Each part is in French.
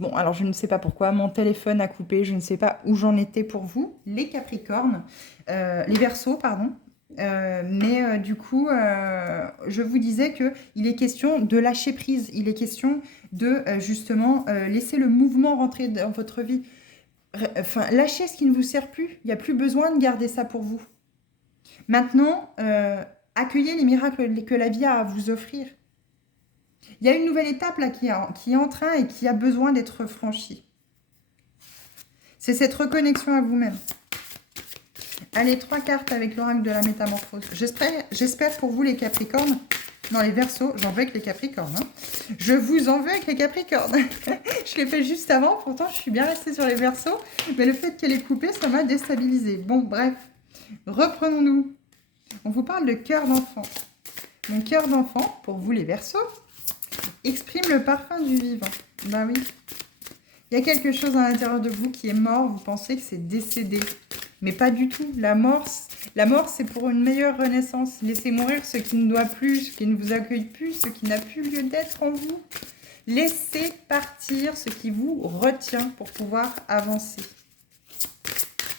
Bon, alors je ne sais pas pourquoi, mon téléphone a coupé, je ne sais pas où j'en étais pour vous, les Capricornes, les Verseaux, pardon. Du coup, je vous disais qu'il est question de lâcher prise, il est question de justement laisser le mouvement rentrer dans votre vie. Enfin, lâchez ce qui ne vous sert plus, il n'y a plus besoin de garder ça pour vous. Maintenant, accueillez les miracles que la vie a à vous offrir. Il y a une nouvelle étape là qui est en train et qui a besoin d'être franchie. C'est cette reconnexion à vous-même. Allez, 3 cartes avec l'oracle de la métamorphose. J'espère pour vous les Capricornes. Non, les Verseaux, j'en veux avec les Capricornes. Hein. Je vous en veux avec les Capricornes. Je l'ai fait juste avant, pourtant je suis bien restée sur les Verseaux. Mais le fait qu'elle ait coupé, ça m'a déstabilisée. Bon, bref, reprenons-nous. On vous parle de cœur d'enfant. Mon cœur d'enfant, pour vous les Verseaux, exprime le parfum du vivant. Ben oui. Il y a quelque chose à l'intérieur de vous qui est mort, vous pensez que c'est décédé. Mais pas du tout. La mort, c'est pour une meilleure renaissance. Laissez mourir ce qui ne doit plus, ce qui ne vous accueille plus, ce qui n'a plus lieu d'être en vous. Laissez partir ce qui vous retient pour pouvoir avancer.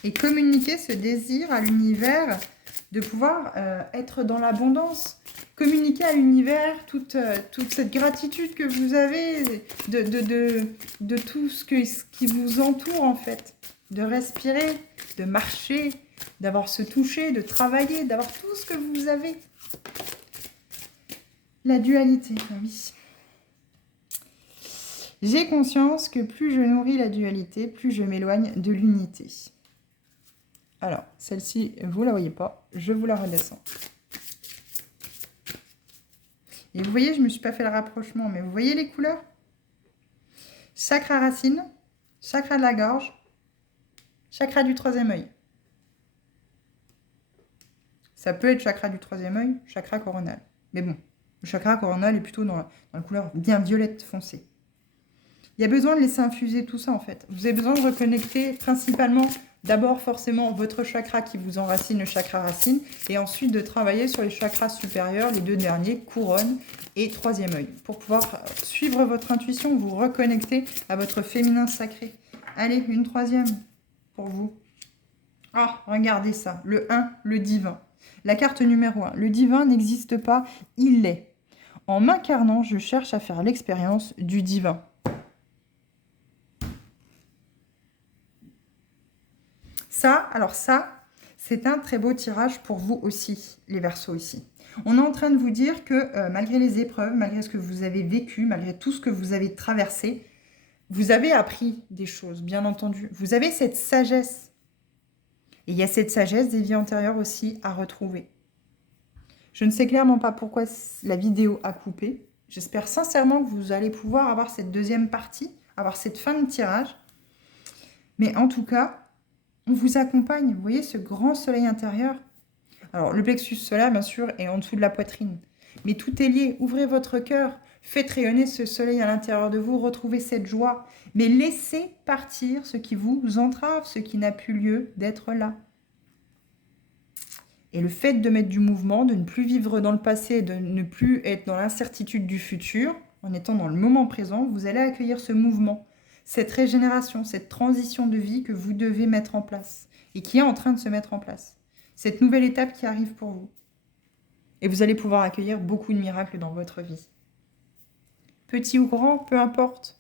Et communiquez ce désir à l'univers de pouvoir être dans l'abondance. Communiquez à l'univers toute cette gratitude que vous avez de tout ce qui vous entoure en fait. De respirer, de marcher, d'avoir se toucher, de travailler, d'avoir tout ce que vous avez. La dualité, oui. J'ai conscience que plus je nourris la dualité, plus je m'éloigne de l'unité. Alors, celle-ci, vous ne la voyez pas, je vous la redescends. Et vous voyez, je ne me suis pas fait le rapprochement, mais vous voyez les couleurs? Chakra racine, chakra de la gorge, chakra du troisième œil. Ça peut être chakra du troisième œil, chakra coronal. Mais bon, le chakra coronal est plutôt dans la couleur bien violette foncée. Il y a besoin de laisser infuser tout ça en fait. Vous avez besoin de reconnecter principalement, d'abord forcément votre chakra qui vous enracine, le chakra racine, et ensuite de travailler sur les chakras supérieurs, les deux derniers, couronne et troisième œil, pour pouvoir suivre votre intuition, vous reconnecter à votre féminin sacré. Allez, une troisième pour vous. Ah, regardez ça, le 1, le divin. La carte numéro 1, le divin n'existe pas, il l'est. En m'incarnant, je cherche à faire l'expérience du divin. Ça, c'est un très beau tirage pour vous aussi, les Verseaux ici. On est en train de vous dire que malgré les épreuves, malgré ce que vous avez vécu, malgré tout ce que vous avez traversé, vous avez appris des choses, bien entendu. Vous avez cette sagesse. Et il y a cette sagesse des vies antérieures aussi à retrouver. Je ne sais clairement pas pourquoi la vidéo a coupé. J'espère sincèrement que vous allez pouvoir avoir cette deuxième partie, avoir cette fin de tirage. Mais en tout cas, on vous accompagne. Vous voyez ce grand soleil intérieur? Alors, le plexus solaire, bien sûr, est en dessous de la poitrine. Mais tout est lié. Ouvrez votre cœur. Faites rayonner ce soleil à l'intérieur de vous. Retrouvez cette joie. Mais laissez partir ce qui vous entrave, ce qui n'a plus lieu d'être là. Et le fait de mettre du mouvement, de ne plus vivre dans le passé, de ne plus être dans l'incertitude du futur, en étant dans le moment présent, vous allez accueillir ce mouvement, cette régénération, cette transition de vie que vous devez mettre en place et qui est en train de se mettre en place. Cette nouvelle étape qui arrive pour vous. Et vous allez pouvoir accueillir beaucoup de miracles dans votre vie. Petit ou grand, peu importe.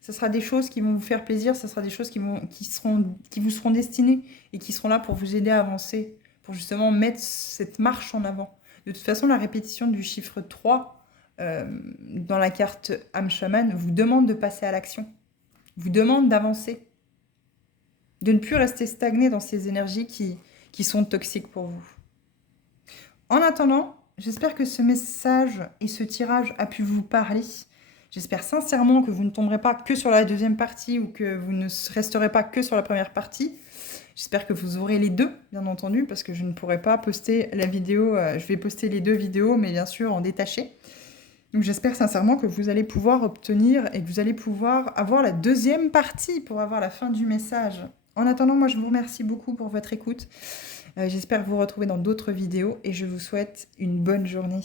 Ce sera des choses qui vont vous faire plaisir, ce sera des choses qui vous seront destinées et qui seront là pour vous aider à avancer, pour justement mettre cette marche en avant. De toute façon, la répétition du chiffre 3 dans la carte âme chamane vous demande de passer à l'action, vous demande d'avancer, de ne plus rester stagné dans ces énergies qui sont toxiques pour vous. En attendant, j'espère que ce message et ce tirage a pu vous parler. J'espère sincèrement que vous ne tomberez pas que sur la deuxième partie ou que vous ne resterez pas que sur la première partie. J'espère que vous aurez les deux, bien entendu, parce que je ne pourrai pas poster la vidéo. Je vais poster les deux vidéos, mais bien sûr en détaché. Donc j'espère sincèrement que vous allez pouvoir obtenir et que vous allez pouvoir avoir la deuxième partie pour avoir la fin du message. En attendant, moi je vous remercie beaucoup pour votre écoute. J'espère vous retrouver dans d'autres vidéos et je vous souhaite une bonne journée.